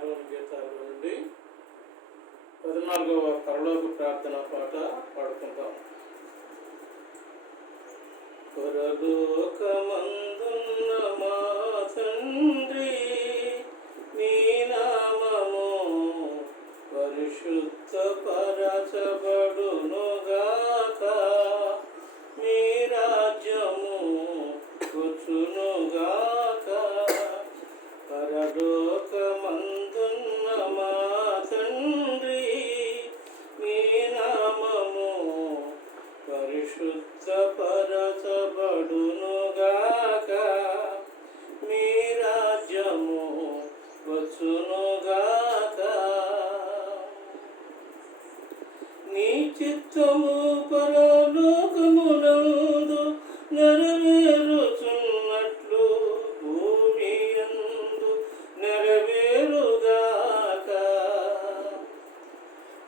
Sharon గీతాల నుండి 14వ పరలోక ప్రార్థన పాట పాడుకుంటాం. పరలోకమందున్న మా తండ్రి, నీ నామము పరిశుద్ధ పరచబడునుగాక, మీ రాజ్యము వచ్చునుగాక. పరలోకమందున్న మా తండ్రి, నీ నామము పరిశుద్ధ పరచబడునుగాక, మీ రాజ్యము వచ్చునుగాక. నీ చిత్తము పరలోకమునందు నెరవేరుచున్నట్లు భూమి యందు నెరవేరుగాక.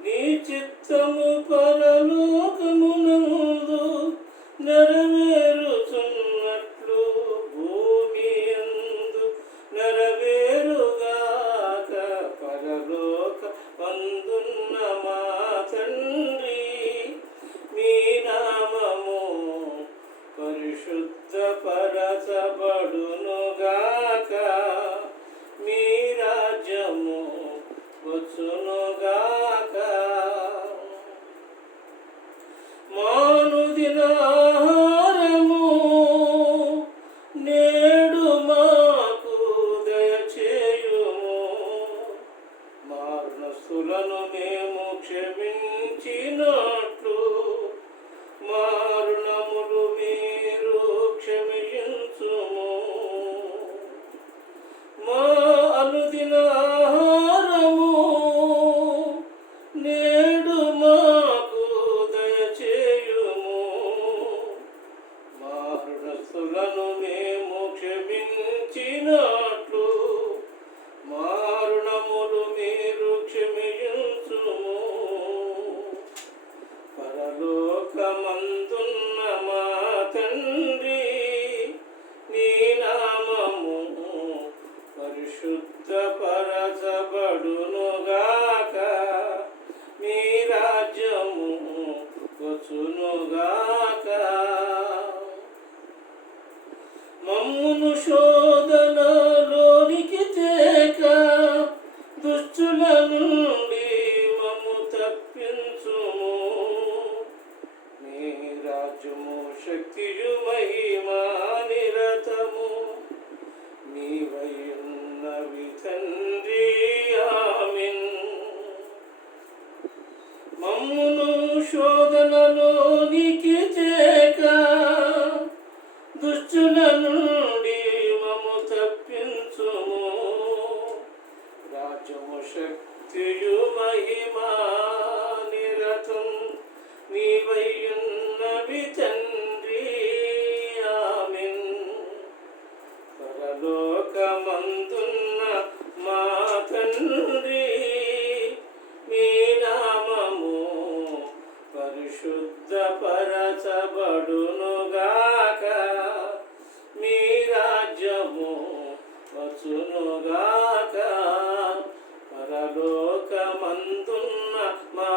నీ చిత్తము పరలోకమునందు నెరవేరుచున్నట్లు భూమి యందు నెరవేరుగాక. పరలోకమందున్న మా తండ్రి, మీ నామము పరిశుద్ధ పరచబడునుగాక, మీ రాజ్యము వచ్చునుగాక. మానుదిన ఆహారము నేడు మాకు దయచేయుము, మారునస్తులను మేము క్షమించినట్లు మా రుణములు మీరు క్షమించుము. మా అనుదిన ఆహారము నేడు మాకు దయచేయుము, మా రుణస్తులను మేము క్షమించినట్లు మా రుణములు మీరు క్షమించుము. పరలోకమందున్న మా తండ్రి, నీ నామము పరిశుద్ధ పరచబడునుగాక, మీ రాజ్యము వచ్చునుగాక. మమ్మును శోధనలోనికి తేక దుష్టుల నుండి మమ్ము తప్పించుము. నీ రాజ్యము శక్తియు మహిమా నిరతము నీవైయున్నవి తండ్రి, ఆమేన్. మమ్మును శోధనలోనికి తేక దుష్టుల నుండి మమ్ము తప్పించుము. రాజ్యము శక్తియు మహిమా నిరతం నీవైయున్నవి తండ్రి, ఆమేన్. పరలోకమందున్న మా తండ్రి, మీ నామము పరిశుద్ధ పరచబడునుగాక, మీ రాజ్యము వచ్చునుగాక. పరలోకమందున్న మా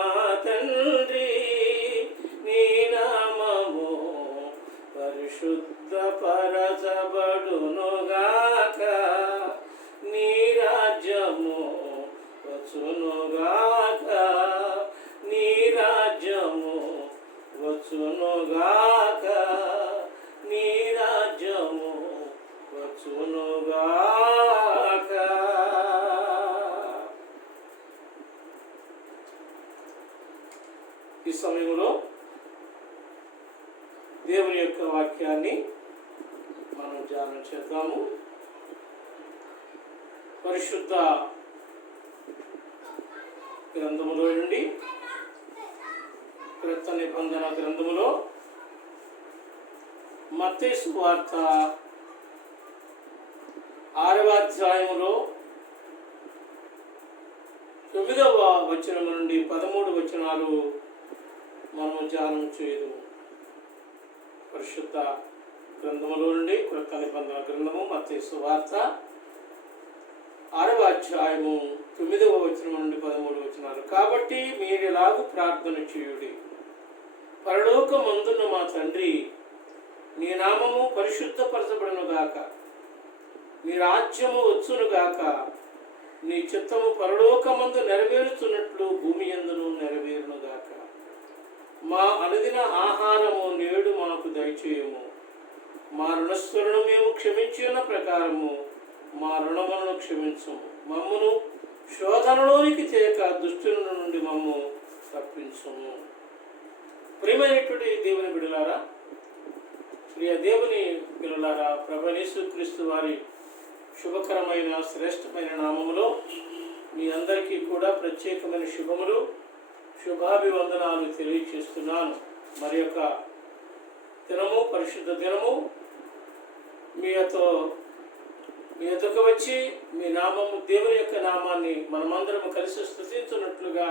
తండ్రి, నీ నామము పరిశుద్ధ పరచబడునుగాక, నీ రాజ్యము వచ్చునుగాక, నీ రాజ్యము వచ్చునుగాక, నీ రాజ్యము వచ్చునుగాక. ఈ సమయంలో దేవుని యొక్క వాక్యాన్ని మనం ధ్యానం చేద్దాము. పరిశుద్ధ గ్రంథములో నుండి క్రొత్త నిబంధన గ్రంథములో మత్తయి సువార్త 6వ అధ్యాయములో 9వ వచనము నుండి 13 వచనాలు మనం ధ్యానం చేయదు. పరిశుద్ధ గ్రంథములో నుండి క్రొత్త నిబంధన గ్రంథము మత్తయి సువార్త 6వ అధ్యాయము 9వ వచనం నుండి 13 వచనాలు. కాబట్టి మీరెలాగూ ప్రార్థన చేయుడి. పరలోకమందున్న మా తండ్రి, నీ నామము పరిశుద్ధపరచబడునుగాక, నీ రాజ్యము వచ్చునుగాక, నీ చిత్తము పరలోకమందు నెరవేరుచున్నట్లు భూమి యందును నెరవేరునుగాక. మా అనుదిన ఆహారము నేడు మాకు దయచేయము. మా రుణస్థులను మేము క్షమించి ఉన్న ప్రకారము మా రుణములను క్షమించము. మమ్మును శోధనలోనికి చేయక దుష్టుల నుండి మమ్ము తప్పించము. ప్రియమైనటువంటి దేవుని బిడ్డలారా, ప్రియ దేవుని పిల్లలారా, ప్రభువైన యేసుక్రీస్తు వారి శుభకరమైన శ్రేష్టమైన నామములో మీ అందరికీ కూడా ప్రత్యేకమైన శుభములు, శుభాభివందనాలు తెలియచేస్తున్నాను. మరి యొక్క దినము, పరిశుద్ధ దినము మీ యొద్దకు వచ్చి మీ నామము, దేవుని యొక్క నామాన్ని మనమందరము కలిసి స్తుతించున్నట్లుగా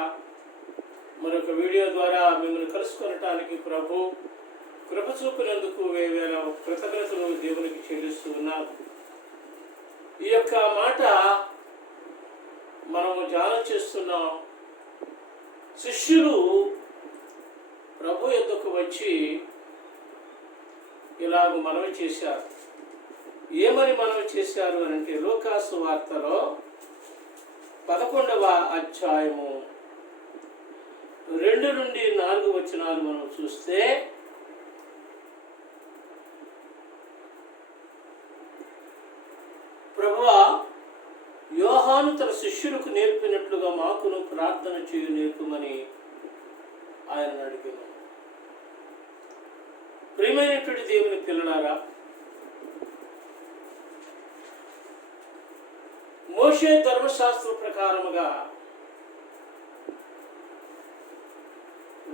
మరొక వీడియో ద్వారా మిమ్మల్ని కలుసుకొనటానికి ప్రభు కృప చూపినందుకు వేవేల కృతజ్ఞతలు దేవునికి చెల్లిస్తూ ఉన్నాను. ఈ యొక్క మాట మనము ధ్యానం చేస్తున్నాం. శిష్యులు ప్రభు యొద్దకు వచ్చి ఇలాగ మనవి చేశారు. ఏమని మనవి చేశారు అని అంటే, లూకాసు వార్తలో 11వ అధ్యాయము 2 నుండి 4 వచనాలు మనం చూస్తే, ప్రభువా, యోహాను తన శిష్యులకు నేర్పినట్లుగా మాకును ప్రార్థన చేయు నేర్పమని ఆయన అడిగాను. ప్రియమైనటువంటి దేవుని పిల్లలారా, మోషే ధర్మశాస్త్ర ప్రకారముగా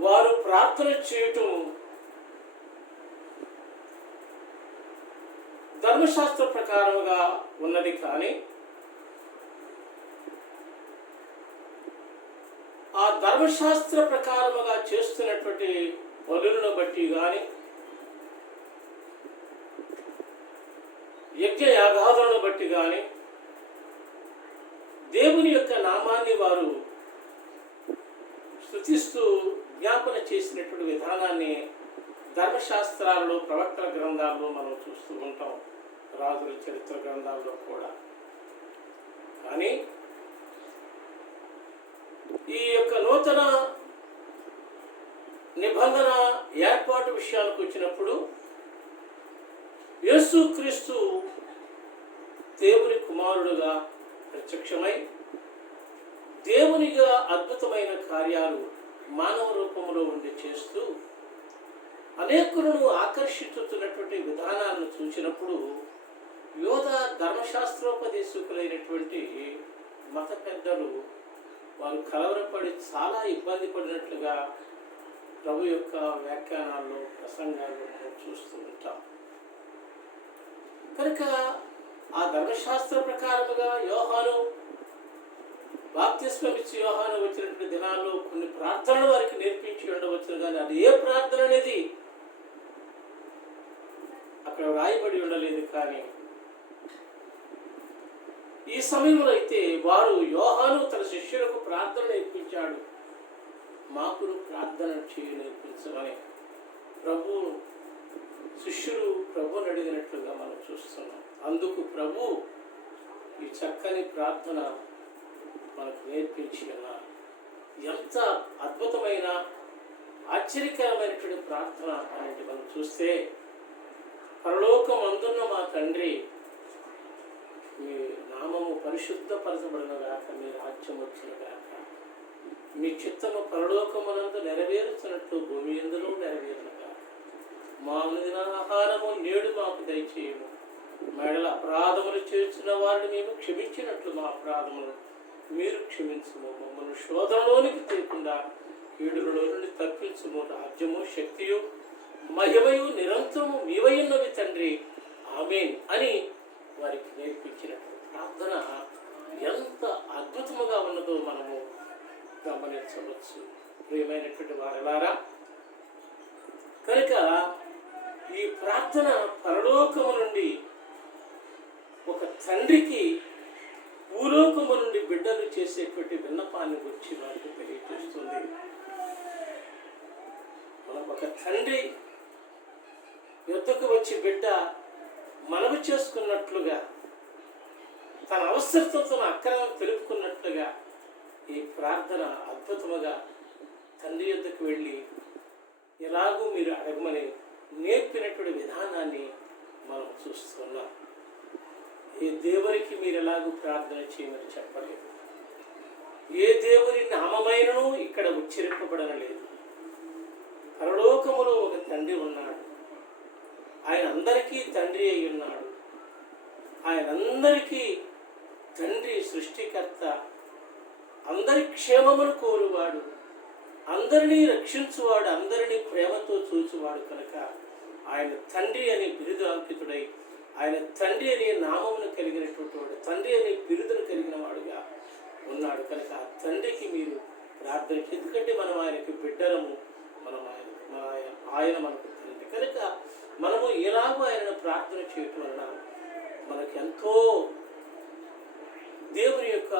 వారు ప్రార్థన చేయటం ధర్మశాస్త్ర ప్రకారముగా ఉన్నది. కానీ ఆ ధర్మశాస్త్ర ప్రకారముగా చేస్తున్నటువంటి బలులను బట్టి కానీ, యజ్ఞ యాగాదులను బట్టి కానీ దేవుని యొక్క నామాన్ని వారు స్తుతిస్తూ జ్ఞాపన చేసినటువంటి విధానాన్ని ధర్మశాస్త్రాలలో, ప్రవక్తల గ్రంథాల్లో మనం చూస్తూ ఉంటాం, రాజుల చరిత్ర గ్రంథాల్లో కూడా. కానీ ఈ యొక్క నూతన నిబంధన ఏర్పాటు విషయానికి వచ్చినప్పుడు యేసుక్రీస్తు దేవుని కుమారుడుగా ప్రత్యక్షమై దేవునిగా అద్భుతమైన కార్యాలు మానవ రూపంలో ఉండి చేస్తూ అనేకులను ఆకర్షిస్తున్నటువంటి విధానాలను చూసినప్పుడు యోధ ధర్మశాస్త్రోపదేశకులైనటువంటి మత పెద్దలు వారు కలవరపడి చాలా ఇబ్బంది పడినట్లుగా ప్రభు యొక్క వ్యాఖ్యానాల్లో, ప్రసంగాల్లో మనం చూస్తూ ఉంటాం. కనుక ఆ ధర్మశాస్త్ర ప్రకారముగా యోహాను బాప్తిస్మం ఇచ్చి యోహాను వచ్చినటువంటి దినాల్లో కొన్ని ప్రార్థనలు వారికి నేర్పించి ఉండవచ్చు. కానీ అది ఏ ప్రార్థన అనేది అక్కడ రాయబడి ఉండలేదు. కానీ ఈ సమయంలో అయితే వారు, యోహాను తన శిష్యులకు ప్రార్థన నేర్పించాడు, మాకును ప్రార్థన చేయ నేర్పించమని శిష్యులు ప్రభుని అడిగినట్లుగా మనం చూస్తున్నాం. అందుకు ప్రభు ఈ చక్కని ప్రార్థన మనకు నేర్పించి ఉన్నారు. ఎంత అద్భుతమైన ఆశ్చర్యకరమైనటువంటి ప్రార్థన అనేది మనం చూస్తే, పరలోకమందున్న మా తండ్రి, మీ నామము పరిశుద్ధపరచబడినగాక, మీ రాజ్యం వచ్చినగాక, మీ చిత్తము పరలోకమునందు నెరవేరుతున్నట్లు భూమి యందును నెరవేరునగాక. మా అనుదిన ఆహారము నేడు మాకు దయచేయము. మెడల అపరాధములు చేస్తున్న వారిని మేము క్షమించినట్లు మా అపరాధములు మీరు క్షమించుము. మమ్మల్ని శోధనలోనికి తేకుండా కీడులలో నుండి తప్పించుము. రాజ్యము, శక్తియు, మహిమయు నిరంతరము మీవైనవి తండ్రి, ఆమేన్ అని వారికి నేర్పించినట్లు ప్రార్థన ఎంత అద్భుతముగా ఉన్నదో మనము గమనించవచ్చు. ప్రియమైనటువంటి వారలారా, కనుక ఈ ప్రార్థన పరలోకము నుండి ఒక తండ్రికి భూలోకము నుండి బిడ్డలు చేసే నామాన్ని గురించి మనకు తెలియజేస్తుంది. మనం ఒక తండ్రి యుద్ధకు వచ్చి బిడ్డ మనవి చేసుకున్నట్లుగా, తన అవసరతో తన అక్కరను తెలుపుకున్నట్లుగా ఈ ప్రార్థన అద్భుతముగా తండ్రి యుద్ధకు వెళ్ళి ఎలాగూ మీరు అడగమని నేర్పినటువంటి విధానాన్ని మనం చూస్తున్నాం. ఏ దేవునికి మీరు ఎలాగూ ప్రార్థన చేయమని చెప్పలేదు. ఏ దేవుని నామమైనను ఇక్కడ ఉచ్చరింపబడనలేదు. పరలోకములో ఒక తండ్రి ఉన్నాడు. ఆయన అందరికీ తండ్రి అయి ఉన్నాడు. ఆయన అందరికీ తండ్రి, సృష్టికర్త, అందరి క్షేమమును కోరువాడు, అందరినీ రక్షించువాడు, అందరినీ ప్రేమతో చూచువాడు కనుక ఆయన తండ్రి అని బిరుదు అంకితుడై, ఆయన తండ్రి అనే నామమును కలిగినటువంటి వాడు, తండ్రి అనే బిరుదును కలిగిన వాడుగా ఉన్నాడు కనుక ఆ తండ్రికి మీరు ప్రార్థన. ఎందుకంటే మనం ఆయనకి బిడ్డలము, మనం ఆయన మనకు తండ్రి కనుక మనము ఎలాగో ఆయనను ప్రార్థన చేయటం వలన మనకు ఎంతో దేవుని యొక్క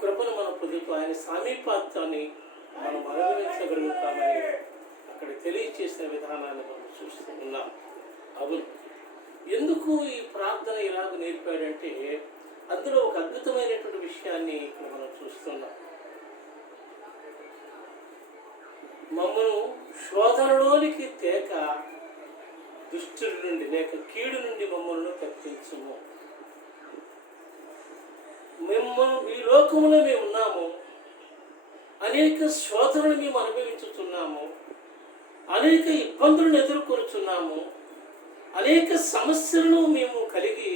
కృపను మనం పొందుతూ ఆయన సమీపత్వాన్ని మనం అనుభవించగలుగుతామని అక్కడ తెలియచేసిన విధానాన్ని మనం చూస్తూ ఉన్నాం. అవును, ఎందుకు ఈ ప్రార్థన ఇలాగ నేర్పాడంటే అందులో ఒక అద్భుతమైనటువంటి విషయాన్ని ఇక్కడ మనం చూస్తున్నాం. మమ్మను శోధనలోనికి తేక దుష్టుడి నుండి లేక కీడు నుండి మమ్మల్ని తప్పించుము. ఈ లోకములో మేము ఉన్నాము, అనేక శోధనలు మేము అనుభవించుతున్నాము, అనేక ఇబ్బందులను ఎదుర్కొంటున్నాము, అనేక సమస్యలను మేము కలిగి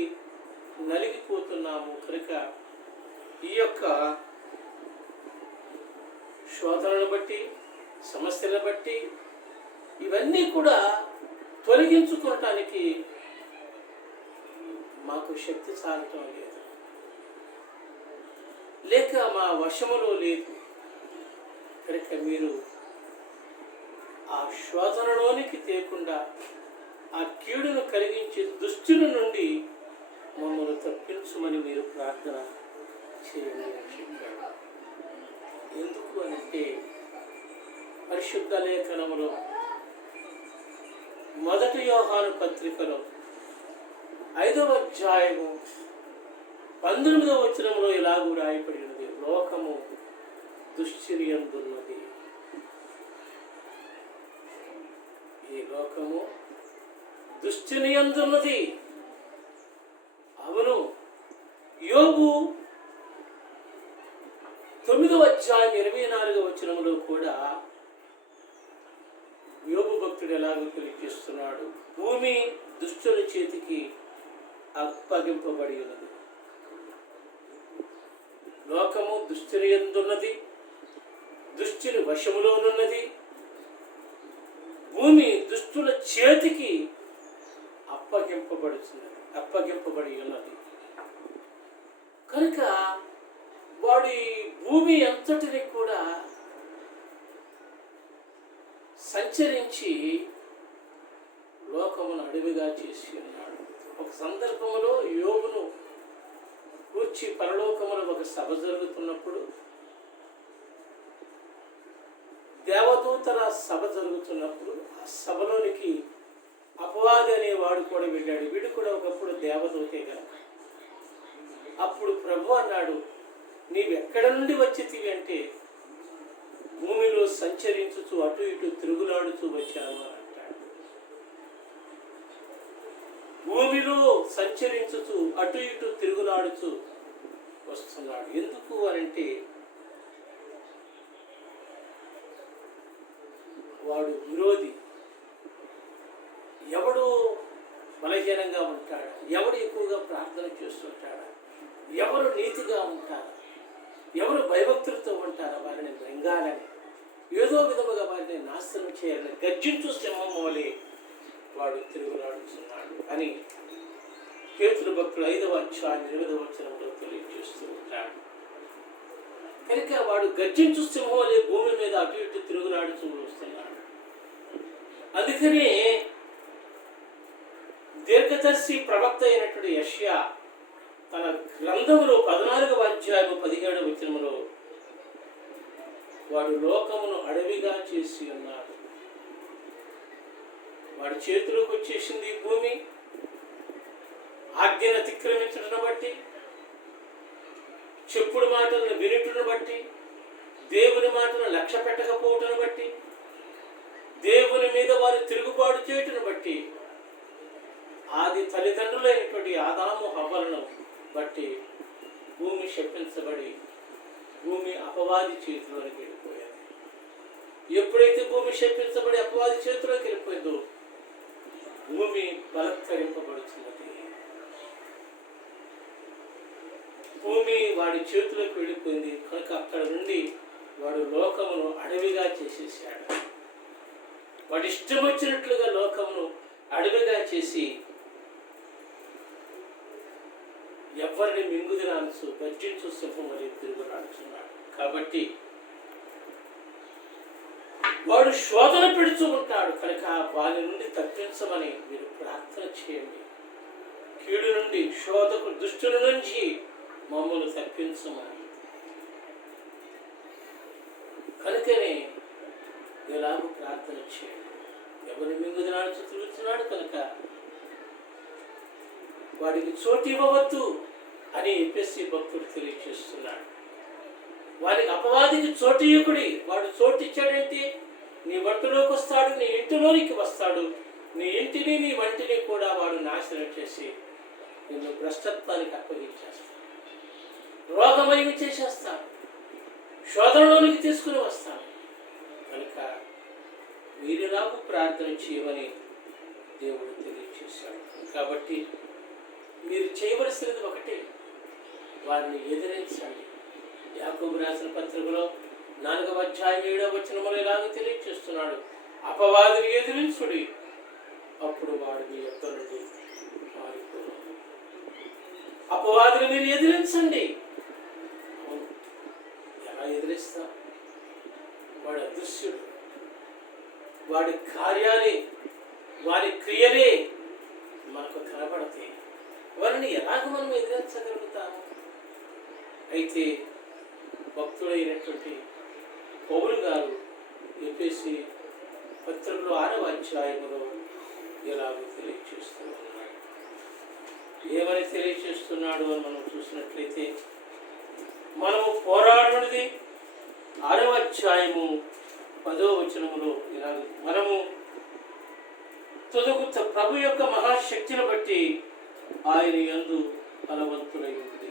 నలిగిపోతున్నాము కనుక ఈ యొక్క శోధనను బట్టి, సమస్యలను బట్టి ఇవన్నీ కూడా తొలగించుకోవటానికి మాకు శక్తి చాలటం లేదు, లేక మా వశములో లేదు కనుక మీరు ఆ శోధనలోనికి తేకుండా ఆ కీడును కలిగించే దుష్టుల నుండి మమ్మల్ని తప్పించమని మీరు ప్రార్థన చేయండి అని చెప్పాడు. ఎందుకు అంటే పరిశుద్ధ లేఖనములో మొదటి యోహాను పత్రికలో 5వ అధ్యాయము 19వ వచనంలో ఇలాగూ రాయబడినది, లోకము దుష్టుని యందున్నది. ఈ లోకము దుష్టుని యందున్నది. అవును, యోబు 9వ అధ్యాయం 24వ వచనంలో కూడా యోబు భక్తుడు ఎలాగో తెలియజేస్తున్నాడు, భూమి దుష్టుల చేతికి అప్పగింపబడి ఉన్నది. లోకము దుష్టుని యందున్నది, దుష్టుని వశములోనున్నది, భూమి దుష్టుల చేతికి అప్పగింపబడి ఉన్నది. కనుక వాడి భూమి అంతటిని కూడా సంచరించి లోకమును అడవిగా చేసి ఉన్నాడు. ఒక సందర్భంలో యోబును కూర్చి పరలోకములో ఒక సభ జరుగుతున్నప్పుడు, దేవదూతల సభ జరుగుతున్నప్పుడు ఆ సభలోనికి అపవాది అనేవాడు కూడా వెళ్ళాడు. వీడు కూడా ఒకప్పుడు దేవదూతే కనుక. అప్పుడు ప్రభు అన్నాడు, నీవెక్కడ నుండి వచ్చితివి అంటే, భూమిలో సంచరించుచు అటు ఇటు తిరుగులాడుతూ వచ్చాను అని అంటాడు. భూమిలో సంచరించుచు అటు ఇటు తిరుగులాడుతూ వస్తున్నాడు. ఎందుకు అనంటే వాడు విరోధి. ఎవడు బలహీనంగా ఉంటాడా, ఎవడు ఎక్కువగా ప్రార్థన చేస్తుంటాడా, ఎవరు నీతిగా ఉంటారా, ఎవరు భయభక్తులతో ఉంటారా, వారిని మృంగాలని, ఏదో విధముగా వారిని నాశనం చేయాలని గర్జించు సింహం వలె వాడు తిరుగులాడుతున్నాడు అని పేతురు భక్తుడు 5వ అధ్యాయం 8వ వచనంలో తెలియజేస్తూ ఉంటాడు. కనుక వాడు గర్జించు సింహం వలె భూమి మీద అటు ఇటు తిరుగులాడుతూ వస్తున్నాడు. అందుకని దీర్ఘదర్శి ప్రవక్త అయినటువంటి యెషయా తన గ్రంథములో 14వ అధ్యాయం 17వ వచనములో వాడు లోకమును అడవిగా చేసి ఉన్నాడు. వాడి చేతిలోకి వచ్చేసింది ఈ భూమి. ఆజ్ఞను అతిక్రమించడం బట్టి, చెప్పుడు మాటలను వినుటను బట్టి, దేవుని మాటలను లక్ష్య పెట్టకపోవటను బట్టి, దేవుని మీద వారు తిరుగుబాటు చేయటను బట్టి, ఆది తల్లిదండ్రులైనటువంటి ఆదాము హవ్వలను బట్టి భూమి శపించబడి భూమి అపవాది చేతిలోకి వెళ్ళిపోయారు. ఎప్పుడైతే భూమి శపించబడి అపవాది చేతిలోకి వెళ్ళిపోయిందో భూమి బలత్కరింపబడుతున్నది. భూమి వాడి చేతిలోకి వెళ్ళిపోయింది కనుక అక్కడ నుండి వాడు లోకమును అడవిగా చేసేసాడు. వాడి ఇష్టం వచ్చినట్లుగా లోకమును అడవిగా చేసి ఎవరిని మింగుదినాల్సు గర్జించు సింహం వలె తిరుగులాడుచున్నాడు. కాబట్టి వాడు శోధన పెడుతూ ఉంటాడు కనుక వారి నుండి తప్పించమని మీరు ప్రార్థన చేయండి. కీడు నుండి, శోధకు, దుష్టుల నుంచి మమ్మల్ని తప్పించమని. కనుకనే ఎలాగో ప్రార్థన చేయండి. ఎవరిని మింగుదినాడు తిరుగుతున్నాడు కనుక వాడికి చోటు ఇవ్వవద్దు అని ఎపిఎస్సి భక్తుడు తెలియజేస్తున్నాడు. వారికి అపవాదికి చోటు ఇవ్వకుడి. వాడు చోటు ఇచ్చాడంటే నీ వంటలోకి వస్తాడు, నీ ఇంటిలోనికి వస్తాడు, నీ ఇంటిని నీ వంటిని కూడా వాడు నాశనం చేసి నిన్ను భ్రష్టత్వానికి అప్పగించేస్తాడు, రోగమయం చేసేస్తాడు, శోధనలోనికి తీసుకుని వస్తాడు. కనుక మీరులాగా ప్రార్థన చేయమని దేవుడు తెలియజేశాడు. కాబట్టి మీరు చేయవలసినది ఒకటే, వారిని ఎదిరించండి. యాకోబు రాసిన పత్రికలో 4వ అధ్యాయం 7వ వచనములో ఇలాగ తెలియజేస్తున్నాడు, అపవాదిని ఎదిరించుడి, అప్పుడు వాడు మీ యొక్క నుండి పారిపోను. అపవాదిని మీరు ఎదిరించండి. ఎలా ఎదిరిస్తా? వాడు అదృశ్యుడు. వాడి కార్యాలే, వారి క్రియలే మనకు కనబడతాయి. వారిని ఎలాగ మనం ఎదిరించగలుగుతాము? అయితే భక్తుడైనటువంటి పౌలు గారు ఎఫెసీ పత్రికలో 6వ అధ్యాయంలో ఎలాగో తెలియజేస్తూ ఉన్నాడు. ఏమని తెలియజేస్తున్నాడు అని మనం చూసినట్లయితే, మనము పోరాడినది 6వ అధ్యాయము 10వ వచనములో ఇలాగ, మనము తుదకు ప్రభు యొక్క మహాశక్తిని బట్టి ఆయన యందు బలవంతులై ఉంది.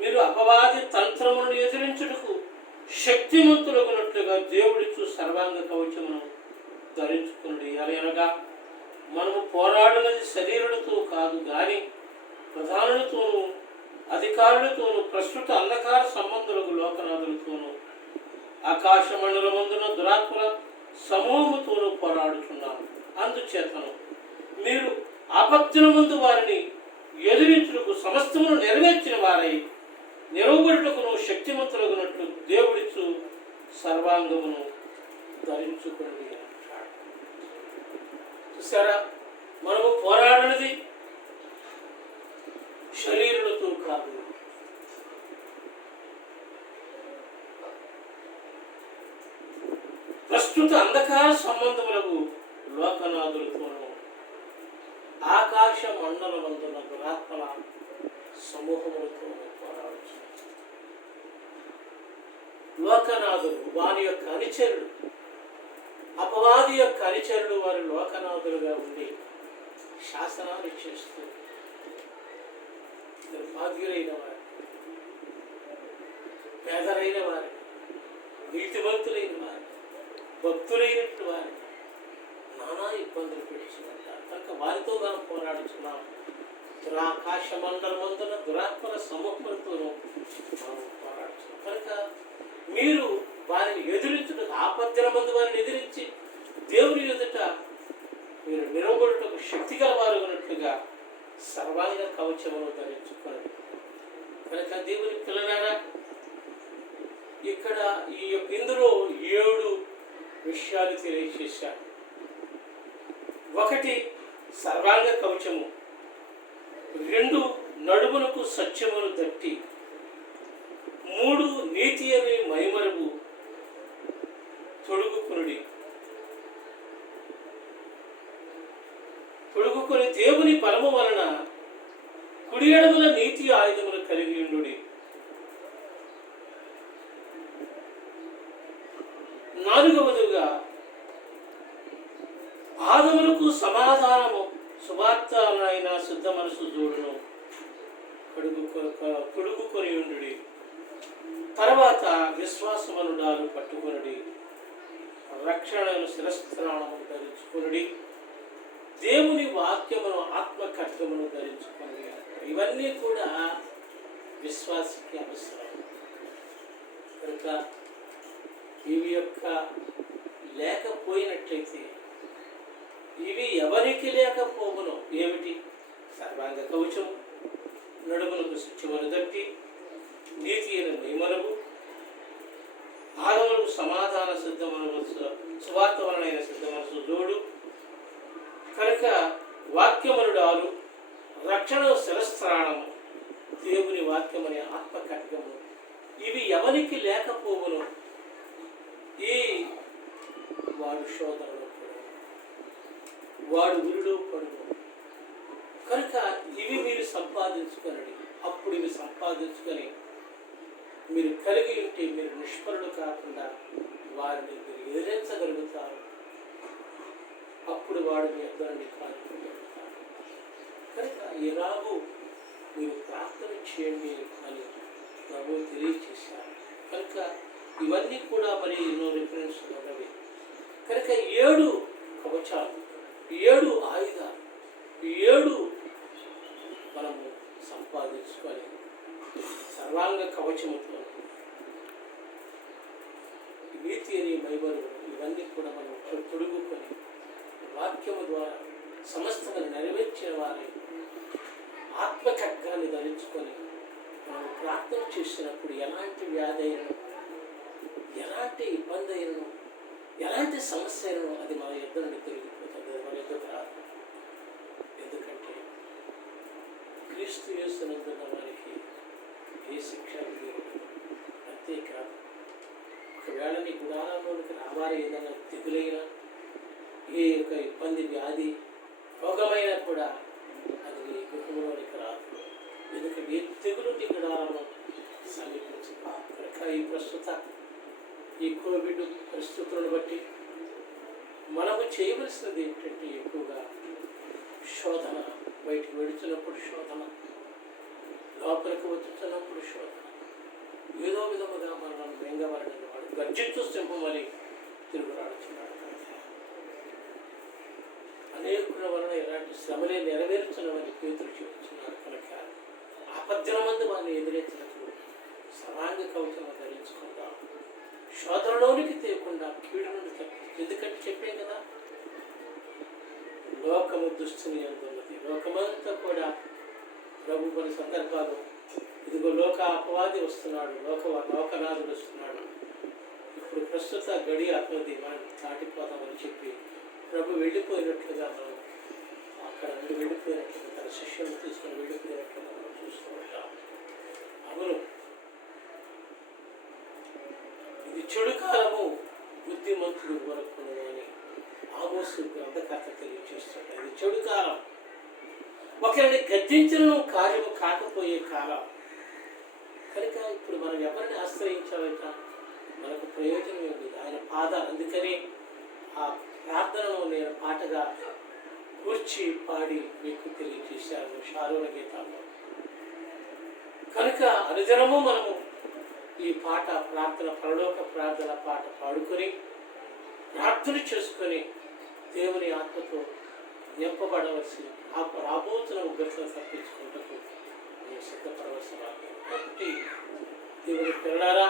మీరు అపవాది తంత్రములను ఎదిరించుటకు శక్తిమంతులగునట్లుగా దేవుడిచ్చు సర్వాంగ కవచమును ధరించుకున్నది. అనగా మనము పోరాడినది శరీరులతో కాదు గాని ప్రధానులతోనూ అధికారులతోనూ ప్రస్తుత అంధకార సంబంధులకు లోకనాథులతోనూ ఆకాశ మండలమందున దురాత్మల సమూహముతోనూ పోరాడుతున్నాము. అందుచేతను మీరు ఆపత్తుల ముందు వారిని ఎదిరించుటకు సమస్తమును నెరవేర్చిన వారై నిలవబడుటకును శక్తిమంతులగునట్లు దేవుడిచ్చు సర్వాంగమును ధరించుకుని అంటాడు. చూసారా, మనము పోరాడినది శరీరులతో కాదు, ప్రస్తుత అంధకార సంబంధములకు లోకనాథులతోనూ ఆకాశ మండలమందున దురాత్మల సమూహములతో పోరాడుచు. లోకనాథులు వారి యొక్క అనుచరులు, అపవాది యొక్క అనుచరులు వారి లోకనాథులుగా ఉండి శాసనాలు చేస్తూ నిర్భాగ్యులైన వారు, పేదలైన వారు, నీతిమంతులైన వారు, భక్తులైనట్టు వారు నానా ఇబ్బందులు పెడుతున్నారు. కనుక వారితో మనం పోరాడుతున్నాం. దురాకాశ మండలమందున దురాత్మల సమూహములతోనూ మనం పోరాడుతున్నాం. కనుక మీరు వారిని ఎదిరించుటకు, ఆపత్తుల మందు వారిని ఎదిరించి దేవుని ఎదుట మీరు నిలబడుటకు శక్తి గలవారు ఉన్నట్లుగా సర్వాంగ కవచమును ధరించుకోండి. కనుక దేవుని పిల్లలారా, ఇక్కడ ఇందులో 7 విషయాలు తెలియజేశారు. 1 సర్వాంగ కవచము, 2 నడుమునకు సత్యమును తట్టి, 3 నీతి అనే మైమరువు, తొడుగుకునుడి. తొడుగుకొని దేవుని బలము వలన కుడి ఎడమల నీతి ఆయుధములు కలిగి ఉండుడి. నాలుగవదిగా పాదములకు సమాధానము సువార్తనైన శుద్ధ మనసు జోడును తొడుగుకొని ఉండుడి. తర్వాత విశ్వాసమనుడాలు పట్టుకొనుడి. రక్షణను శిరస్త్రాణము ధరించుకొనుడి. దేవుని వాక్యమును ఆత్మ ఖడ్గమును ధరించుకొనుడి. ఇవన్నీ కూడా విశ్వాసికి అవసరం. కనుక ఇవి యొక్క లేకపోయినట్లయితే ఇవి ఎవరికి లేకపోవును. ఏమిటి? సర్వాంగ కవచము, నడుములకు శుచిమను దట్టి, నీతి అయిన నియమనము, పాదములకు సమాధాన సువార్త వలనైన సిద్ధ మనసు జోడు. కనుక వాక్యమునుడాలు, రక్షణ శిరస్త్రాణము, దేవుని వాక్యమనే ఆత్మ ఖడ్గము, ఇవి ఎవరికి లేకపోవును. ఈ వాడు శోధనలో పడు, వాడు విరుడు పడును. కనుక ఇవి మీరు సంపాదించుకొనండి. అప్పుడు ఇవి సంపాదించుకొని మీరు కలిగి ఉంటే మీరు నిష్ఫలుడు కాకుండా వారిని మీరు ఎదిరించగలుగుతారు. అప్పుడు వాడు మీ అందరినీ కాల్చుకోగలుగుతారు. కనుక ఎలాగూ మీరు ప్రార్థన చేయండి అని ప్రభు తెలియచేశారు. కనుక ఇవన్నీ కూడా మరి ఎన్నో రిఫరెన్స్ ఉన్నవి. కనుక 7 కవచాలు, 7 ఆయుధాలు, 7 మనము సంపాదించుకొని సర్వాంగ కవచముతో నీతి అని మైబరు ఇవన్నీ కూడా మనం తొడుగుకొని వాక్యము ద్వారా సమస్తను నెరవేర్చిన వారి ఆత్మ ఖడ్గాన్ని ధరించుకొని మనం ప్రార్థన చేసినప్పుడు ఎలాంటి వ్యాధి అయినను, ఎలాంటి ఇబ్బంది అయినను, ఎలాంటి సమస్య అయినను అది మన యుద్ధం తిరిగిపోతుంది, మన యుద్ధం రాదు. ఎందుకంటే క్రీస్తు యేసునందున్న వారికి ఏ శిక్ష లేదు. అంతేకాదు, ఒకవేళ నీ గుడారంలోనికి రావాలి ఏదైనా తెగులైనా, ఏ యొక్క ఇబ్బంది, వ్యాధి, రోగమైనా కూడా అది నీ గృహంలోనికి రాదు. ఎందుకంటే ఏ తెగులు నీ గుడారంలో సమీపించదు. కనుక ఈ ప్రస్తుత ఈ కోవిడ్ పరిస్థితులను బట్టి మనము చేయవలసినది ఏంటంటే ఎక్కువగా శోధన, బయటికి వెడుతున్నప్పుడు శోధన, లోపలికి వచ్చుతున్నప్పుడు శోధన, ఏదో విధముగా మనల్ని బెంగవాడిని వాడు గర్జించు సింహమని తిరుగురాడుతున్నాడు. అనేకుల వలన ఇలాంటి శ్రమలే నెరవేర్చున్నామని పేతురు చెబుతున్నాడు. కనుక ఆపద్దిన మంది వారిని ఎదిరించినప్పుడు సర్వాంగ కవచం ధరించుకుందాం. శోధనలోనికి తేకుండా కీడు నుండి తప్పించి. ఎందుకంటే చెప్పాం కదా, లోకము దుష్టుని అందున్నది. లోకమంతా కూడా ప్రభు కొన్ని సందర్భాలు ఇదిగో లోక అపవాది వస్తున్నాడు, లోకనాథుడు వస్తున్నాడు, ఇప్పుడు ప్రస్తుత గడి అతనిది, మనం దాటిపోతామని చెప్పి ప్రభు వెళ్ళిపోయినట్లుగా మనం అక్కడ నుండి వెళ్ళిపోయినట్లుగా తన శిష్యులను తీసుకొని వెళ్ళిపోయినట్లుగా మనం చూస్తూ ఉంటాం. అవును, ఇది చెడు కాలము, బుద్ధిమంతుడు వరకు అని ఆమోసు గ్రంథకర్త తెలియజేస్తుంటాడు. ఇది చెడు కాలం, ఒకరిని గద్దించిన కార్యము కాకపోయే కాలం. కనుక ఇప్పుడు మనం ఎవరిని ఆశ్రయించాలంట, మనకు ప్రయోజనం ఏంటి? ఆయన పాదాలు. అందుకని ఆ ప్రార్థనను నేను పాటగా కూర్చి పాడి మీకు తెలియజేశాను షారోన గీతాల్లో. కనుక అనుదినము మనము ఈ పాట ప్రార్థన, పరలోక ప్రార్థన పాట పాడుకొని ప్రార్థన చేసుకొని దేవుని ఆత్మతో నింపబడవలసి రాబోతున్న ఉగ్రతను తప్పించుకుంటూ నేను సిద్ధపడవలసిన కాబట్టి దేవుని పిల్లలారా,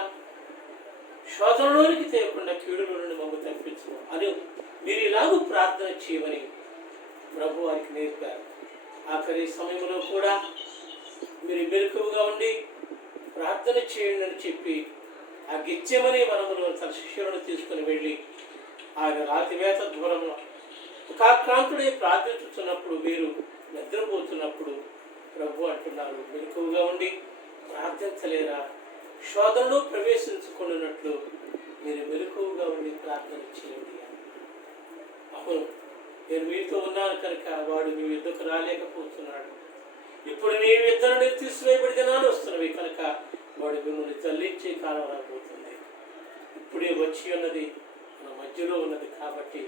శోధనలోనికి తేయకుండా కీడులో నుండి మమ్మల్ని తప్పించు అని మీరు ఇలాగూ ప్రార్థన చేయమని ప్రభు వారికి నేర్పారు. ఆఖరి సమయంలో కూడా మీరు మెలకువగా ఉండి ప్రార్థన చేయండి అని చెప్పి ఆ గెచ్చెమని మనమును తన శిష్యులను తీసుకుని వెళ్ళి ఆయన రాతివేత దూరంలో ముఖాక్రాంతుడై ప్రార్థించుతున్నప్పుడు, మీరు నిద్రపోతున్నప్పుడు ప్రభు అంటున్నారు, మెలకువగా ఉండి ప్రార్థించలేరా? శోధనలో ప్రవేశించుకున్నట్లు మీరు మెలకువగా ఉండి ప్రార్థన చేయండి. అవును, నేను మీతో ఉన్నాను కనుక వాడు మీ యుద్ధకు రాలేకపోతున్నాడు. ఇప్పుడు నీ ఇద్దరు తీసివేయబడి దినాలు వస్తున్నవి కనుక వాడు మిమ్మల్ని తల్లించే కాలం రాబోతుంది. ఇప్పుడే వచ్చి ఉన్నది, మన మధ్యలో ఉన్నది. కాబట్టి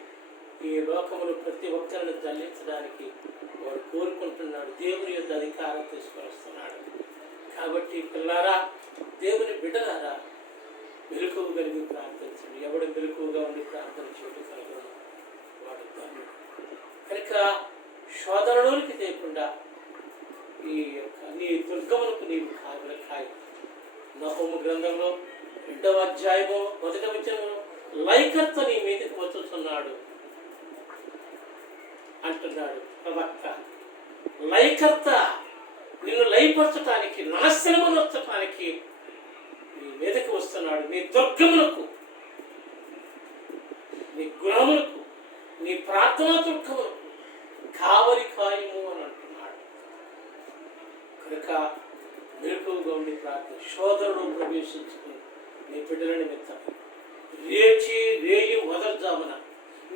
ఈ లోకములు ప్రతి ఒక్కరిని తల్లించడానికి వాడు కోరుకుంటున్నాడు. దేవుని యొక్క అధికారం తీసుకొని వస్తున్నాడు. కాబట్టి పిల్లారా, దేవుని బిడ్డలారా, మెలకువ కలిగి ప్రార్థించండి. ఎవడు మెలకువగా ఉండి ప్రార్థన చేయడం కలగడం వాడు ధన్యుడు. కనుక శోధనలోనికి తేకుండా ఈ యొక్క నీ దుర్గములకు నీవు కాయ. నహూము గ్రంథంలో 2వ అధ్యాయము 1వ వచనములో లైకర్త నీ మీదకి వచ్చుతున్నాడు అంటున్నాడు ప్రవక్త. లైకర్త నిన్ను లయపరచటానికి, నాశనమును వచ్చటానికి నీ మీదకి వస్తున్నాడు. నీ దుర్గములకు, నీ గృహములకు, నీ ప్రార్థనా దుర్గములకు కావలి కాయము అని అంటున్నాడు. కనుక మెలకువగా ఉండి ప్రార్థన. శోధనలో ప్రవేశించుకుని నీ బిడ్డల నిమిత్తం లేచి రేయి మొదలుజామున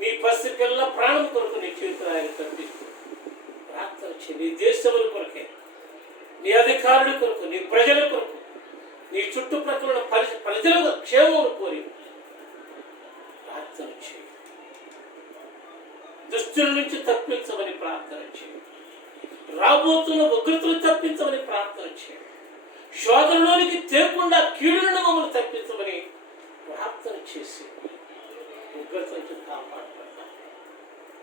నీ పసి పిల్ల ప్రాణం కొరకు నీ చేతులు ఆయన తప్పిస్తూ ప్రార్థన చేయి. నీ దేశముల కొరకే, నీ అధికారుల కొరకు, నీ ప్రజల కొరకు, నీ చుట్టుప్రక్కల ప్రజల క్షేమమును కోరి ప్రార్థన చేయి. దుష్టుల నుంచి తప్పించమని ప్రార్థన చేయి. రాబోతున్న ఉగ్రతను తప్పించమని ప్రార్థన చేయి. శోధనలోనికి తేకుండా కీడులను మమ్మల్ని తప్పించమని ప్రార్థన చేసి ఉగ్రత నుంచి కాపాడబడతాం.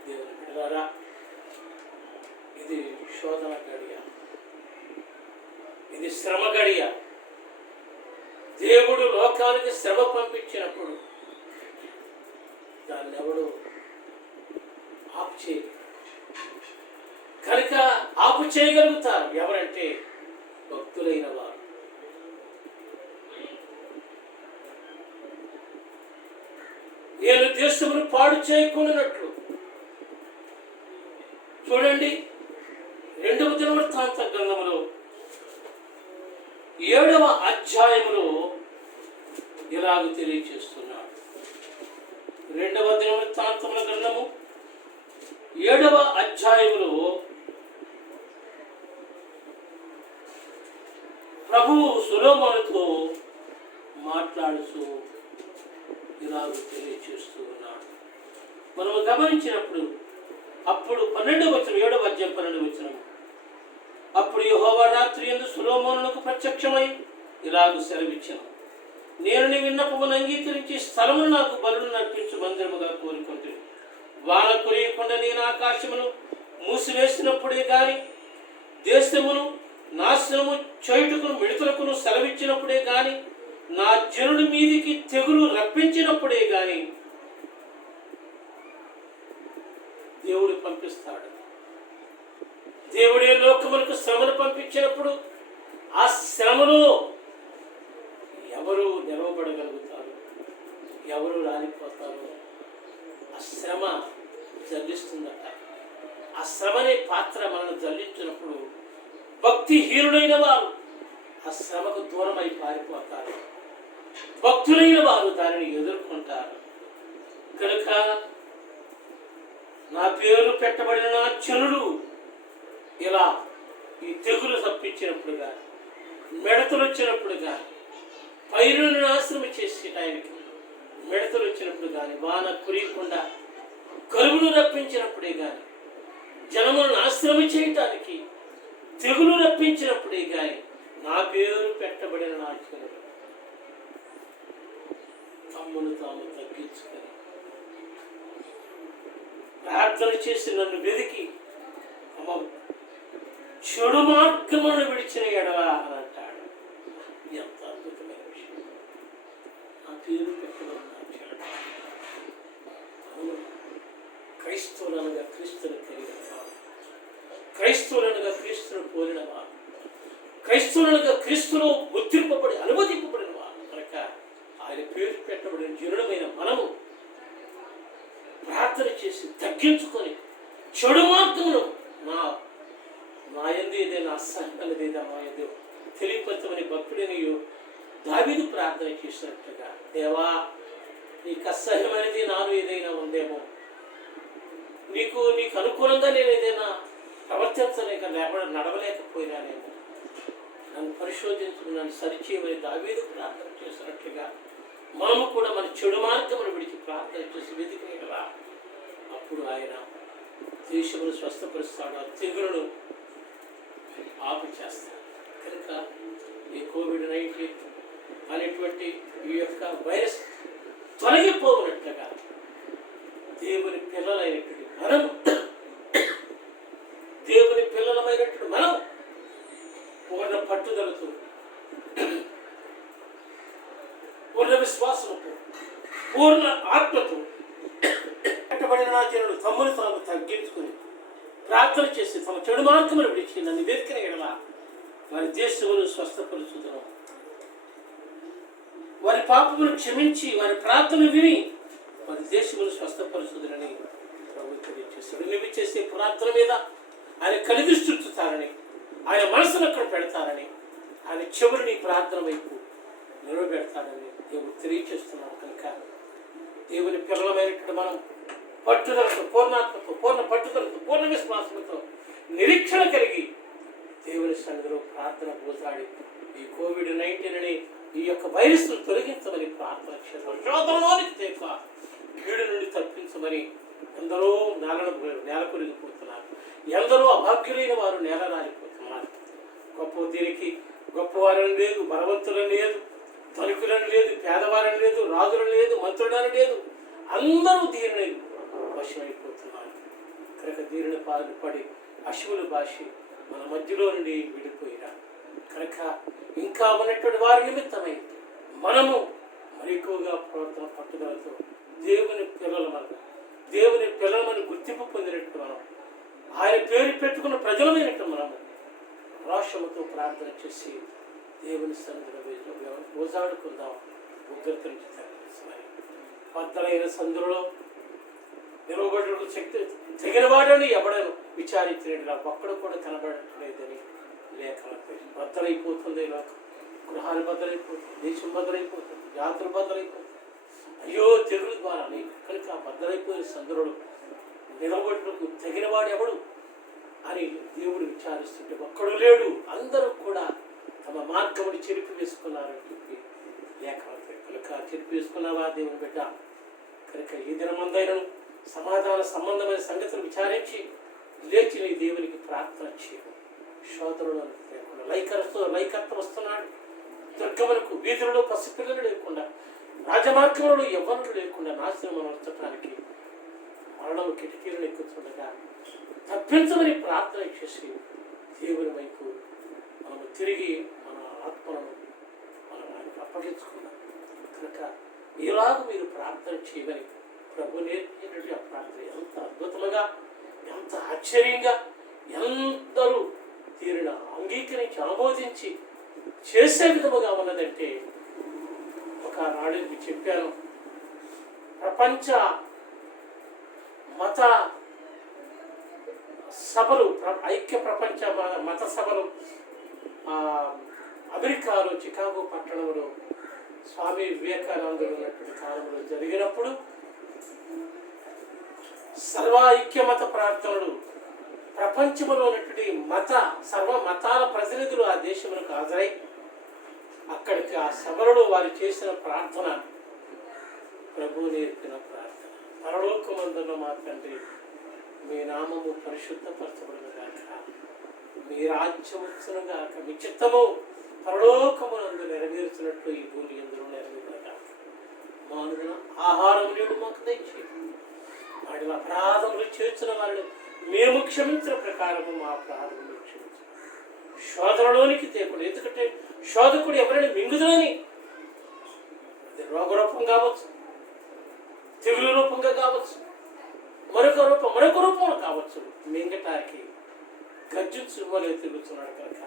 దేవుని బిడ్డలారా, ఇది శోధన గడియ, ఇది శ్రమ గడియ. దేవుడు లోకానికి శ్రమ పంపించినప్పుడు దాన్ని ఎవడు ఆపు చేయ. కనుక ఆపు చేయగలుగుతారు ఎవరంటే భక్తులైన వారు. నేను దేశమును పాడు చేయకుండానట్లు చూడండి, 2వ దినవృత్తాంత గ్రంథములో 7వ అధ్యాయములో ఇలాగ తెలియచేస్తున్నాడు. 2వ దినవృత్తాంతముల గ్రంథము 7వ అధ్యాయములో ప్రభువు సొలొమోనుతో మాట్లాడుతూ ఇలాగ తెలియచేస్తూ ఉన్నాడు. మనము గమనించినప్పుడు అప్పుడు 12వ వచనం, 7వ అధ్యాయం 12వ వచనం, అప్పుడు యెహోవా రాత్రి యందు సొలొమోనునకు ప్రత్యక్షమై ఇలాగ సెలవిచ్చెను, నేను నీ విన్నపమును అంగీకరించి స్థలమును నాకు బలులు నర్పించు మందిరముగా కోరుకుంటున్నాను. వాన కురియకుండా నేను ఆకాశమును మూసివేసినప్పుడే గాని, దేశమును నాశనము చేయుటకును మిడతలకును సెలవిచ్చినప్పుడే గాని, నా జనుడి మీదికి తెగులు రప్పించినప్పుడే గాని దేవుడు పంపిస్తాడు. దేవుడే లోకములకు శ్రమను పంపించినప్పుడు ఆ శ్రమలో ఎవరు నిలవబడగలుగుతారు, ఎవరు రాలిపోతారు? ఆ శ్రమ జల్లిస్తుందట. ఆ శ్రమనే పాత్ర మనల్ని జల్లించినప్పుడు భక్తిహీనులైన వారు ఆ శ్రమకు దూరమై పారిపోతారు. భక్తులైన వారు దానిని ఎదుర్కొంటారు. కనుక నా పేరు పెట్టబడిన నా జనులు ఇలా ఈ తెగులు తప్పించినప్పుడు కానీ, మిడతలు వచ్చినప్పుడు కానీ, పైరుని నాశనం చేసి ఆయనకి మిడతలు వచ్చినప్పుడు కానీ, వాన కురియకుండా కరువును రప్పించినప్పుడే కానీ, జనమును నాశనం చేయటానికి తెగులు రప్పించినప్పుడే కానీ, నా పేరు పెట్టబడిన నా జనులు తమ్మును తాము తగ్గించుకొని ప్రార్థన చేసి నన్ను వెతికి చెడు మార్గమును విడిచిన ఎడలా అని అంటాడు. ఎంత అద్భుతమైన విషయం. నా పేరు పెట్టబడిన క్రైస్తవులనగా క్రీస్తుని కలిగిన వారు, క్రైస్తవులనగా క్రీస్తును పోలిన వారు, క్రైస్తవులనగా క్రీస్తులో ఉద్ధరింపబడి అనుమతింపబడిన వారు. కనుక ఆయన పేరు పెట్టబడిన జనుడమైన మనము ప్రార్థన చేసి తగ్గించుకొని చెడు మార్గమును నా యందు ఏదైనా అసహ్యమైనదేదా మా యందు తెలియపరచమని భక్తుడని దావీదు ప్రార్థన చేసినట్టుగా, దేవా నీకు అసహ్యమైనది నాలో ఏదైనా ఉందేమో, నీకు అనుకూలంగా నేను ఏదైనా ప్రవర్తించలేక నడవలేకపోయినానేమో, నన్ను పరిశోధించు, నన్ను సరిచేయమని దావీదు ప్రార్థన చేసినట్లుగా మనము కూడా మన చెడు మార్గమును విడిచి ప్రార్థన చేసి వెతికిన కదా, అప్పుడు ఆయన దేశమును స్వస్థపరుస్తాడు, ఆ తెగులను ఆపు చేస్తాడు. కనుక ఈ కోవిడ్-19 అనేటువంటి ఈ యొక్క వైరస్ తొలగిపోవునట్లుగా దేవుని పిల్లలైనటువంటి మనం పూర్ణ పట్టుదలతో, పూర్ణ విశ్వాసంతో, పూర్ణ ఆత్మతో కట్టబడిన నా జనులు తమ్మును తాము తగ్గించుకుని ప్రార్థన చేసి తమ చెడు మార్గమును విడిచి నన్ను వెతికిన ఎడల వారి దేశమును స్వస్థపరుచుదును, వారి పాపమును క్షమించి వారి ప్రార్థన విని వారి దేశమును స్వస్థపరుచుదునని ప్రభువు తెలియజేశాడు. నువ్వు చేసే ప్రార్థన మీద ఆయన కలిదృష్టి ఉంచుతారని, ఆయన మనసును అక్కడ పెడతారని, ఆయన చెవులు నీ ప్రార్థన వైపు నిలబెడతాడని దేవుడు తెలియజేస్తున్నాడు. కనుక దేవుని పిల్లలమైనటువంటి మనం పట్టుదలతో, పూర్ణాత్మతో, పూర్ణ పట్టుదలతో, పూర్ణ విశ్వాసంతో, నిరీక్షణ కలిగి దేవుని సన్నిధిలో ప్రార్థన పోతాడి ఈ కోవిడ్-19 ఈ యొక్క వైరస్ను తొలగించమని ప్రార్థన చేస్తాం. శోధనలోనికి తేక కీడు నుండి తప్పించమని ఎందరో నేల కొరిగిపోతున్నారు, ఎందరో అభాగ్యులైన వారు నేల రాలిపోతున్నారు. దీనికి గొప్పవారని లేదు, బలవంతులని లేదు, ధనికులని లేదు, పేదవారని లేదు, రాజులని లేదు, మంత్రులని లేదు, అందరూ దీనిని వశమైపోతున్నారు. కనుక దీనిని పడి అశువులు భాషి మన మధ్యలో నుండి విడిపోయినా కనుక ఇంకా ఉన్నటువంటి వారి నిమిత్తమై మనము మరి ఎక్కువగా ప్రవర్తన పట్టుదలతో దేవుని పిల్లలమని గుర్తింపు పొందినట్టు మనం, ఆయన పేరు పెట్టుకున్న ప్రజలమైనట్టు మనము రోషముతో ప్రార్థన చేసి దేవుని సన్నిధిలో ఓజాడుకుందాం. ఉగ్రత నుంచి తగ్గించమని బద్దలైన సందులో నిలబడుటకు శక్తి తగినవాడని ఎవడను విచారించినట్టుగా ఒక్కడు కూడా కనబడట్లేదని లేఖనం. బద్దలైపోతుంది లోకం, గృహాలు బద్దలైపోతుంది, దేశం బద్దలైపోతుంది, జాతులు బద్దలైపోతుంది. అయ్యో తెగులు ద్వారా కనుక బద్దలైపోయిన సందులో నిలబడుటకు తగినవాడు ఎవడు అని దేవుడు విచారిస్తుంటే ఒక్కడు లేడు, అందరూ కూడా తమ మార్గముని చెరిపి వేసుకున్నారని చెప్పి లేఖనం. కనుక చెరిపి వేసుకున్నావా దేవుని బిడ్డ? కనుక ఈ దినమందైనను సమాధాన సంబంధమైన సంగతులు విచారించి లేచి నీ దేవునికి ప్రార్థన చేయడం. శోధనలో లేకుండా లైకత్వం వస్తున్నాడు. దుర్గములకు వీధులలో పసిపిల్లలు లేకుండా, రాజమార్గములలో ఎవ్వరు లేకుండా నాశనం అనర్చడానికి మరణము కిటికీలను ఎక్కుతుండగా తప్పించమని ప్రార్థన చేసి దేవుని వైపు మనము తిరిగి మన ఆత్మలను మనం ఆయనకు అప్పగించుకున్నాం. కనుక ఇలాగ మీరు ప్రార్థన చేయమని ప్రభు నేర్పినటువంటి ఆ ప్రార్థన ఎంత అద్భుతముగా, ఎంత ఆశ్చర్యంగా, ఎందరూ తీరిన అంగీకరించి ఆమోదించి చేసే విధముగా ఉన్నదంటే, ఒకనాడు మీకు చెప్పాను, ప్రపంచ మత సభలు, ఐక్య ప్రపంచ మత సభలు అమెరికాలో చికాగో పట్టణంలో స్వామి వివేకానందుడు ఉన్నటువంటి కాలంలో జరిగినప్పుడు సర్వ ఐక్యమత ప్రార్థనలు ప్రపంచంలో ఉన్నటువంటి సర్వ మతాల ప్రతినిధులు ఆ దేశములకు హాజరై అక్కడికి ఆ సభలలో వారు చేసిన ప్రార్థన ప్రభు నేర్పిన ప్రార్థన. పరలోకమందున్న మా తండ్రి, మీ నామము పరిశుద్ధపరచబడును గాక, మీ రాజ్యం వచ్చును గాక, మీ చిత్తము పరలోకమునందు నెరవేర్చినట్లు ఈ భూమి ఎందులో నెరవేరును గాక. మానవుల ఆహారం నేడు మాకు దయచేయండి, వాడి అపరాధములు చేర్చిన వారిని మేము క్షమించిన ప్రకారము మా అపరాధములు క్షమించు, శోధనలోనికి తేకుండా. ఎందుకంటే శోధకుడు ఎవరైనా మింగుదని, అది రోగరూపం కావచ్చు, తెగులు రూపంగా కావచ్చు, మరొక రూపంలో కావచ్చు, మింగటానికి గర్జించుమని తిరుగుతున్నాడు. కనుక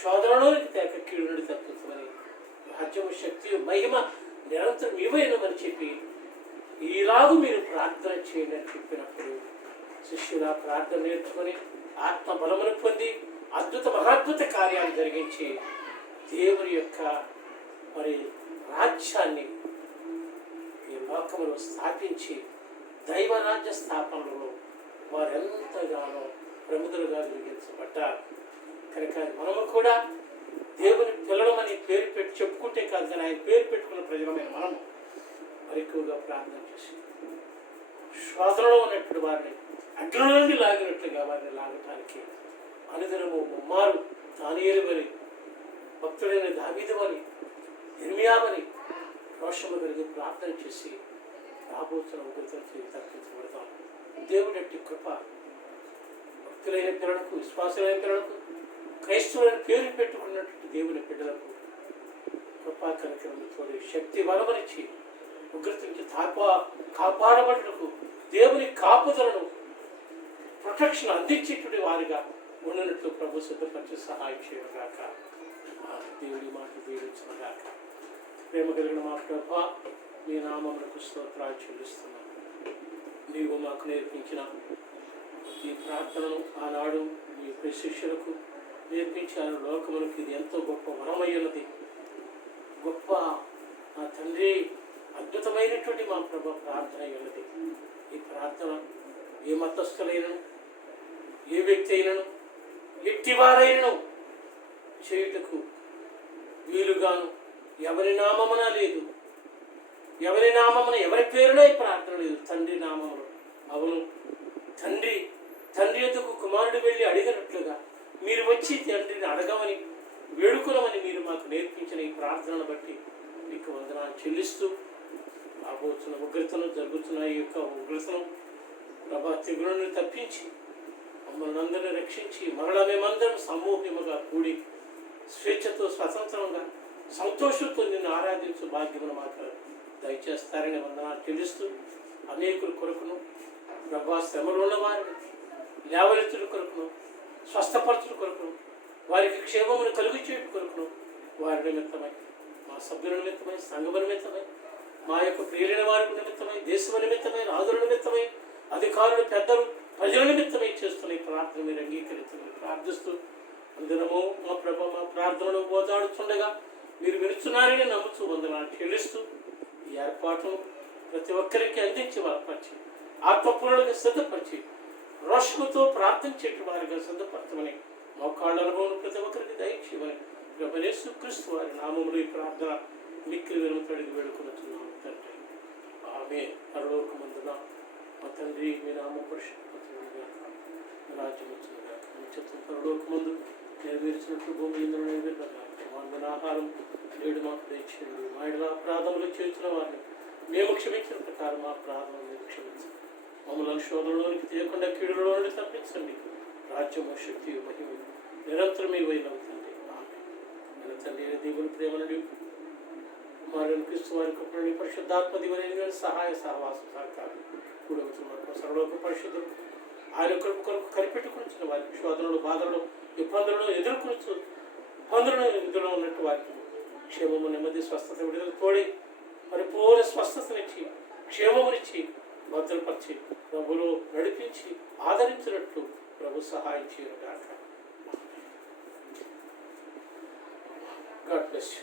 శోధనలోనికి తేక కీడు నుండి తప్పించమని రాజ్యము, శక్తి, మహిమ నిరంతరం ఇవ్వనమని చెప్పి ఈలాగు మీరు ప్రార్థన చేయండి అని చెప్పినప్పుడు శిష్యుల ప్రార్థన నేర్చుకొని ఆత్మ బలమును పొంది అద్భుత మహాద్భుత కార్యాలు జరిగించి దేవుని యొక్క మరి రాజ్యాన్ని ఈ సంఘమును స్థాపించి దైవరాజ్య స్థాపనలో వారెంతగానో ప్రముఖులుగా వెలిగించబడ్డారు. కనుక మనము కూడా దేవుని పిల్లలమని పేరు పెట్టి చెప్పుకుంటే కాదు, కానీ ఆయన పేరు పెట్టుకున్న ప్రజలమైన మనము మరి ఎక్కువగా ప్రార్థన చేసి శ్వాసలో ఉన్నటువంటి వారిని అడ్డుల నుండి లాగినట్లుగా వారిని లాగటానికి అనుదినము ముమ్మారు దానియేలువని, భక్తుడైన దావీదువని, ఇర్మియావని రోషము కలిగి ప్రార్థన చేసి రాబోతున్న ఉగ్రతను తప్పించబడతాం. దేవుడట్టి కృప భక్తులైన పిల్లలకు, విశ్వాసులైన పిల్లలకు, క్రైస్తవులైన పేరు పెట్టుకున్నటువంటి దేవుని బిడ్డలకు కృపా కనికరంతో శక్తి బలమనిచ్చి ఉగ్రత నుంచి కాపాడబడుటకు దేవుని కాపుదలను ప్రొటెక్షన్ అందించేటువంటి వారిగా ఉన్నట్లు ప్రభు సిద్ధపరిచి సహాయం చేయగాక. దేవుడి మాట దీవించగాక. ప్రేమ కలిగిన మా ప్రభా, మీ నామమునకు స్తోత్రాలు చెల్లిస్తున్నాను. నీవు మాకు నేర్పించిన ఈ ప్రార్థనను ఆనాడు మీ శిష్యులకు నేర్పించాను. లోకములకు ఇది ఎంతో గొప్ప వరమయ్యున్నది. గొప్ప మా తండ్రి అద్భుతమైనటువంటి మా ప్రభు ప్రార్థన అయ్యున్నది. ఈ ప్రార్థన ఏ మతస్థులైనను, ఏ వ్యక్తి అయినను, ఎట్టివారైనను చేయుటకు వీలుగాను ఎవరి నామమున లేదు, ఎవరి నామమున, ఎవరి పేరున ఈ ప్రార్థన లేదు. తండ్రి నామమును. అవును తండ్రి యొద్దకు కుమారుడు వెళ్ళి అడిగినట్లుగా మీరు వచ్చి తండ్రిని అడగమని, వేడుకునమని మీరు మాకు నేర్పించిన ఈ ప్రార్థనను బట్టి మీకు వందనాలు చెల్లిస్తూ, రాబోతున్న ఉగ్రతను, జరుగుతున్న ఈ యొక్క ఉగ్రతను ప్రభా తెగులను తప్పించి మమ్మల్ని అందరినీ రక్షించి మరలా మేమందరం సమూహముగా కూడి స్వేచ్ఛతో, స్వతంత్రంగా, సంతోషంతో నిన్ను ఆరాధించు భాగ్యమును మాకు దయచేస్తారని వందనాలు చెల్లిస్తూ, అనేకుల కొరకును ప్రభా శ్రమలు ఉన్న వారిని లేవనెత్తుల కొరకును, స్వస్థపరచుల కొరకును, వారికి క్షేమమును కలుగు చేయడం కొరకును, వారి నిమిత్తమై, మా సభ్యుల నిమిత్తమై, సంఘము నిమిత్తమై, మా యొక్క ప్రియులైన వారి నిమిత్తమై, దేశము నిమిత్తమై, రాజుల నిమిత్తమై, అధికారులు, పెద్దలు, ప్రజల నిమిత్తమై చేస్తున్న ఈ ప్రార్థన మీరు అంగీకరించమని ప్రార్థిస్తూ, అందరము మా ప్రభ మా ప్రార్థనను బోధాడుతుండగా మీరు వినుచున్నారని నమ్ముతూ వందనాలు చెల్లిస్తూ, ఈ ఏర్పాటును ప్రతి ఒక్కరికి అందించి బలపరిచి, ఆత్మపూర్ణులుగా సిద్ధపరిచి, రోషముతో ప్రార్థించేటి వారిగా సిద్ధపరచమని, మోకాళ్ళ అనుభవం ప్రతి ఒక్కరికి దయచేయమని ప్రభువైన యేసుక్రీస్తు వారి నామములో ఈ ప్రార్థన మిక్కిలి వినతితో అడిగి వేడుకొనుచున్నాము తండ్రి. ఆమేన్. పరలోకమందున మా తండ్రి, మీ నామము పరిశుద్ధపరచబడునుగాక, మీ రాజ్యము వచ్చునుగాక, మీ చిత్తము పరలోకమందు నెరవేర్చినట్లు భూమి యందు నెరవేరునుగాక. మా ఆహారం నేడు మాకు దయచేయండి. మా యెడల అపరాధములు చేసిన వారిని మేము క్షమించిన ప్రకారం మా అపరాధములు మీరు క్షమించండి. మమ్మల్ని శోధనలోనికి తీయకుండా కీడులో నుండి తప్పించండి. రాజ్యము, శక్తి, మహిమ నిరంతరం మీ వైనవుతుంది. ఆమేన్. తండ్రి దేవుని ప్రేమ నుండి, కుమారుని క్రీస్తు వారి కృప, పరిశుద్ధాత్మ దేవుని సహాయ సహవాస సహకారం కూడవుతున్న సర్వలోక పరిశుద్ధులు ఆయన కృప కొరకు కనిపెట్టుకుని వారికి శోధనలు, బాధలను, ఇబ్బందులను ఎదుర్కొనొచ్చు ఇబ్బందులను ఉన్నట్టు వారికి క్షేమము, నెమ్మది, స్వస్థత, విడుదల తోడి పరిపూర్ణ స్వస్థతనిచ్చి, క్షేమమునిచ్చి, భద్రపరిచి, ప్రభులో నడిపించి ఆదరించినట్లు ప్రభు సహాయం చేయను గాక. God bless you.